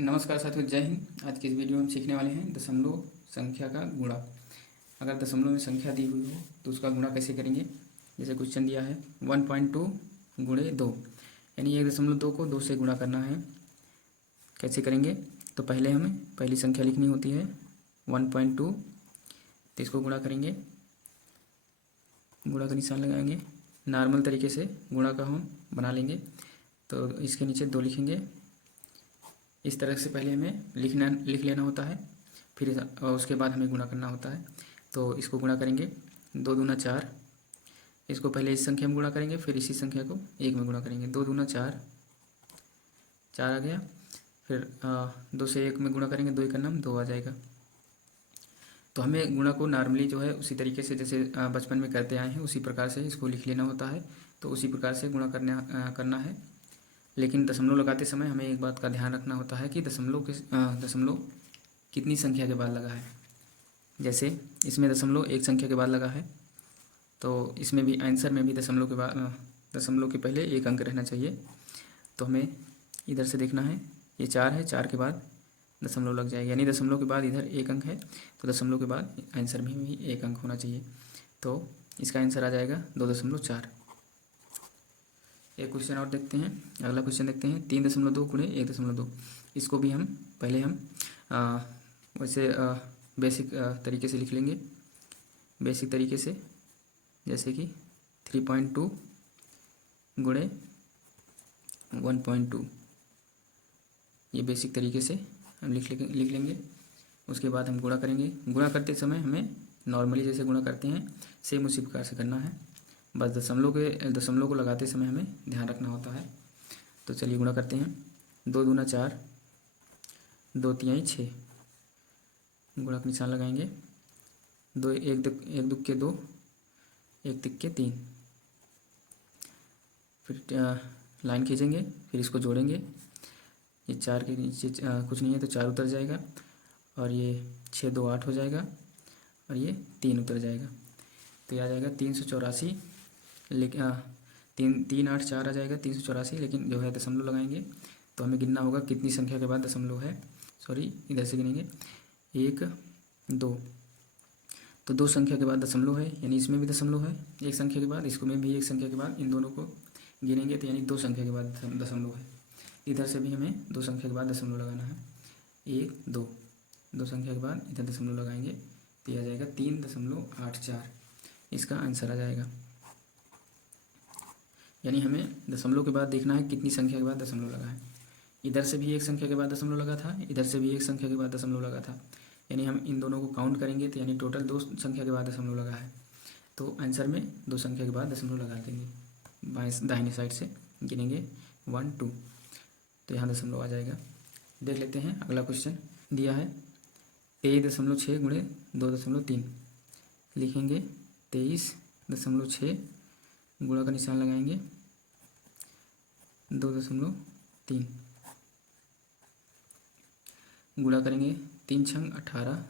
नमस्कार साथियों, जय हिंद। आज की इस वीडियो में हम सीखने वाले हैं दशमलव संख्या का गुणा। अगर दशमलव में संख्या दी हुई हो तो उसका गुणा कैसे करेंगे। जैसे क्वेश्चन दिया है 1.2 गुणे 2, यानी 1.2 को 2 से गुणा करना है। कैसे करेंगे, तो पहले हमें पहली संख्या लिखनी होती है 1.2, तो इसको गुणा करेंगे, गुणा का निशान लगाएंगे। नॉर्मल तरीके से गुणा का हम बना लेंगे, तो इसके नीचे 2 लिखेंगे। इस तरह से पहले हमें लिख लेना होता है, फिर उसके बाद हमें गुणा करना होता है। तो इसको गुणा करेंगे, 2 दूना 4। इसको पहले इस संख्या में गुणा करेंगे, फिर इसी संख्या को 1 में गुणा करेंगे। 2 दूना 4, 4 आ गया। फिर 2 से 1 में गुणा करेंगे, 2 का नाम 2 आ जाएगा। तो हमें गुणा को नॉर्मली जो है उसी तरीके से जैसे बचपन में करते आए हैं उसी प्रकार से इसको लिख लेना होता है। तो उसी प्रकार से गुणा करना है। लेकिन दशमलव लगाते समय हमें एक बात का ध्यान रखना होता है कि दशमलव कितनी संख्या के बाद लगा है। जैसे इसमें दशमलव एक संख्या के बाद लगा है, तो इसमें भी आंसर में भी दशमलव के पहले एक अंक रहना चाहिए। तो हमें इधर से देखना है, ये 4 है, 4 के बाद दशमलव लग जाएगा, यानी दशमलव के बाद इधर एक अंक है, तो दशमलव के बाद आंसर में भी एक अंक होना चाहिए। तो इसका आंसर आ जाएगा 2.4। एक क्वेश्चन और देखते हैं, अगला क्वेश्चन देखते हैं 3.2 गुणे 1.2। इसको भी हम पहले वैसे बेसिक तरीके से लिख लेंगे। बेसिक तरीके से जैसे कि 3.2 गुणे 1.2, ये बेसिक तरीके से हम लिख लेंगे। उसके बाद हम गुणा करेंगे। गुणा करते समय हमें नॉर्मली जैसे गुणा करते हैं सेम उसी प्रकार से करना है, बस दशमलव को लगाते समय हमें ध्यान रखना होता है। तो चलिए गुणा करते हैं। 2 दूना 4, 2 तिहाई 6, गुणा का निशान लगाएंगे। 2 एक दुक के 2, 1 तिक के 3, फिर लाइन खींचेंगे, फिर इसको जोड़ेंगे। ये 4 के नीचे कुछ नहीं है तो 4 उतर जाएगा, और ये 6 2 8 हो जाएगा, और ये 3 उतर जाएगा। तो ये आ जाएगा 384। लेकिन 3 8 4 आ जाएगा 384। लेकिन जो है दशमलव लगाएंगे तो हमें गिनना होगा कितनी संख्या के बाद दशमलव है। सॉरी, इधर से गिनेंगे 1 2, तो 2 संख्या के बाद दशमलव है, यानी इसमें भी दशमलव है एक संख्या के बाद, इसको में भी एक संख्या के बाद, इन दोनों को गिनेंगे तो यानी 2 संख्या के बाद दशमलव है। इधर से भी हमें 2 संख्या के बाद दशमलव लगाना है। 1 2, 2 संख्या के बाद इधर दशमलव लगाएंगे तो यह आ जाएगा 3.84। इसका आंसर आ जाएगा। यानी हमें दशमलव के बाद देखना है कितनी संख्या के बाद दशमलव लगा है। इधर से भी एक संख्या के बाद दशमलव लगा था, इधर से भी एक संख्या के बाद दशमलव लगा था, यानी हम इन दोनों को काउंट करेंगे तो यानी टोटल 2 संख्या के बाद दशमलव लगा है। तो आंसर में 2 संख्या के बाद दशमलव लगा देंगे। दाहिनी साइड से गिनेंगे 1 2, तो यहाँ दशमलव आ जाएगा। देख लेते हैं अगला क्वेश्चन दिया है 23.6 गुणे 2.3। लिखेंगे 23.6, गुणा का निशान लगाएंगे, 2.3, गुणा करेंगे। 3 छंग 18,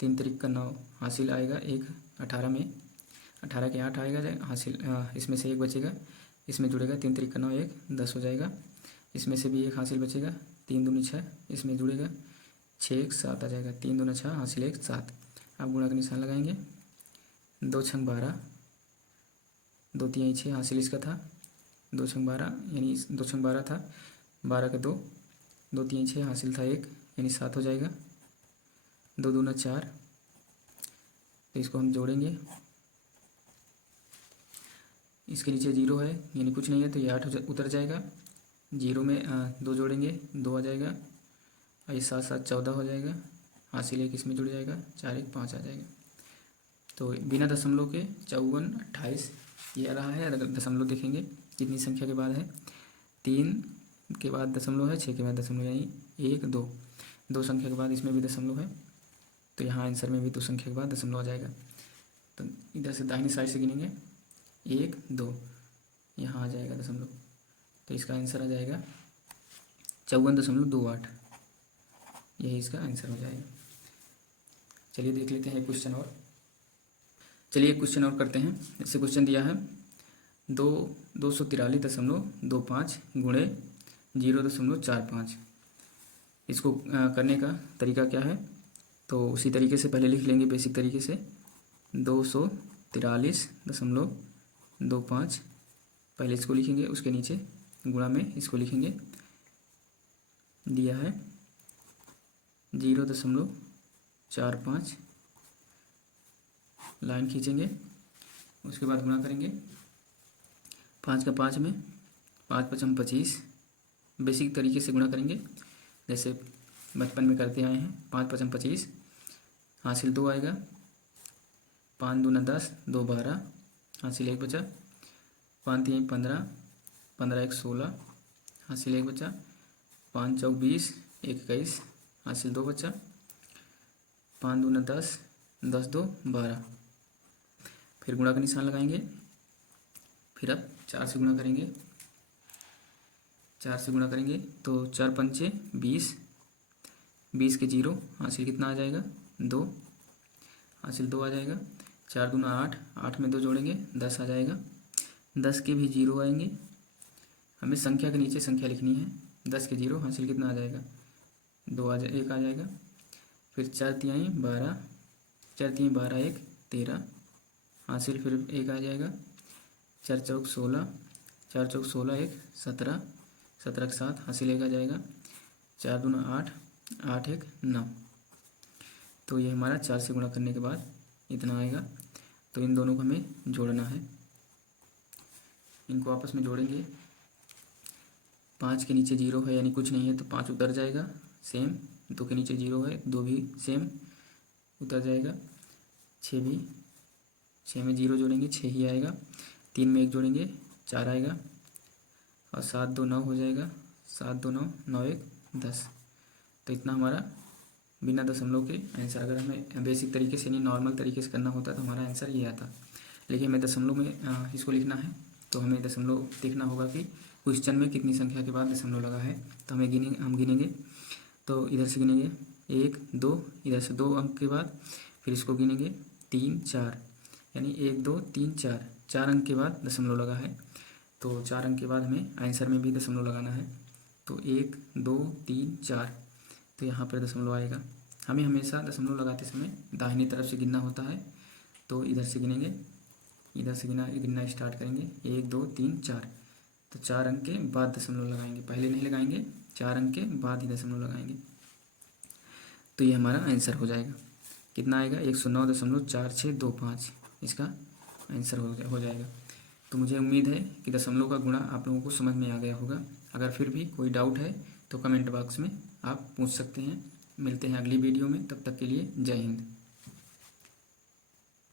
3 तिरिक का 9 हासिल आएगा। 1 18 में 18 के 8 आएगा हासिल, इसमें से 1 बचेगा, इसमें जुड़ेगा। 3 तिरिक का 9 1 10 हो जाएगा। इसमें से भी 1 हासिल बचेगा। 3 दूनी 6, इसमें जुड़ेगा। 6 1 7 आ जाएगा। 3 दूना 6 हासिल 1 7। आप गुणा का निशान लगाएंगे। 2 छंग 12, 2 तिहाई 6 हासिल इसका था। 2 छंग 12, यानी 2 छंग 12 था, 12 के 2, 2 तिहाई 6 हासिल था 1, यानी 7 हो जाएगा। 2 दूना 4, तो इसको हम जोड़ेंगे। इसके नीचे 0 है, यानी कुछ नहीं है, तो ये 8 उतर जाएगा। 0 में 2 जोड़ेंगे, 2 आ जाएगा, और ये 7 7 14 हो जाएगा। हासिल 1 इसमें जुड़ जाएगा, 4 1 5 आ जाएगा। तो बिना दशमलव के 54 28 ये आ रहा है। अगर दशमलव देखेंगे कितनी संख्या के बाद है, 3 के बाद दशमलव है, 6 के बाद दशमलव, यानी 1 2, 2 संख्या के बाद इसमें भी दशमलव है, तो यहाँ आंसर में भी 2 संख्या के बाद दशमलव आ जाएगा। तो इधर से दाहिनी साइड से गिनेंगे 1 2, यहाँ आ जाएगा दशमलव, तो इसका आंसर आ जाएगा 54.28। यही इसका आंसर हो जाएगा। चलिए देख लेते हैं क्वेश्चन और। चलिए एक क्वेश्चन और करते हैं। जैसे क्वेश्चन दिया है 243.25 गुणे 0.45। इसको करने का तरीका क्या है, तो उसी तरीके से पहले लिख लेंगे बेसिक तरीके से 243.25 पहले इसको लिखेंगे, उसके नीचे गुणा में इसको लिखेंगे, दिया है 0.45 लाइन खींचेंगे, उसके बाद गुणा करेंगे 5 का 5 में 5 पचम 25 बेसिक तरीके से गुणा करेंगे जैसे बचपन में करते आए हैं। 5 पचम 25 हासिल 2 आएगा, 5 दूना 10 2 12 हासिल 1 बचा, 5 3 15 15 1 16 हासिल 1 बचा, 5 चौक 20 21 हासिल 2 बचा, 5 दूना 10 10 2 12। फिर गुणा का निशान लगाएंगे, फिर अब 4 से गुणा करेंगे, 4 से गुणा करेंगे तो 4 पंचे 20 20 के 0 हासिल कितना आ जाएगा 2 हासिल 2 आ जाएगा, 4 दूना 8 8 में 2 जोड़ेंगे 10 आ जाएगा, 10 के भी 0 आएंगे, हमें संख्या के नीचे संख्या लिखनी है, 10 के 0 हासिल कितना आ जाएगा 2 1 आ जाएगा, फिर 4 तिहाई 12 4 तिहाई 12 1 13 हासिल फिर 1 आ जाएगा, 4 चौक 16 4 चौक 16 1 17 17 के 7 हासिल 1 आ जाएगा, 4 दूना 8 8 1 9। तो ये हमारा 4 से गुणा करने के बाद इतना आएगा। तो इन दोनों को हमें जोड़ना है, इनको आपस में जोड़ेंगे। 5 के नीचे 0 है यानी कुछ नहीं है तो 5 उतर जाएगा सेम, 2 के नीचे 0 है 2 भी सेम उतर जाएगा, 6 भी 6 में 0 जोड़ेंगे 6 ही आएगा, 3 में 1 जोड़ेंगे 4 आएगा, और 7 2 9 हो जाएगा, 7 2 9 9 1 10। तो इतना हमारा बिना दशमलव के आंसर। अगर हमें बेसिक तरीके से नहीं नॉर्मल तरीके से करना होता तो हमारा आंसर ये आता, लेकिन हमें दशमलव में इसको लिखना है तो हमें दशमलव देखना होगा कि क्वेश्चन में कितनी संख्या के बाद दशमलव लगा है। तो हम गिनेंगे, तो इधर से गिनेंगे 1 2, इधर से 2 अंक के बाद फिर इसको गिनेंगे 3 4, यानी 1 2 3 4 4 अंक के बाद दशमलव लगा है। तो 4 अंक के बाद हमें आंसर में भी दशमलव लगाना है, तो 1 2 3 4, तो यहाँ पर दशमलव आएगा। हमें हमेशा दशमलव लगाते समय दाहिनी तरफ से गिनना होता है, तो इधर से गिनेंगे, इधर से गिनना स्टार्ट करेंगे 1 2 3 4, तो 4 अंक के बाद दशमलव लगाएंगे, पहले नहीं लगाएंगे, 4 अंक के बाद ही दशमलव लगाएंगे। तो ये हमारा आंसर हो जाएगा, कितना आएगा 109.4625, इसका आंसर हो जाएगा। तो मुझे उम्मीद है कि दशमलव का गुणा आप लोगों को समझ में आ गया होगा। अगर फिर भी कोई डाउट है तो कमेंट बॉक्स में आप पूछ सकते हैं। मिलते हैं अगली वीडियो में, तब तक के लिए जय हिंद।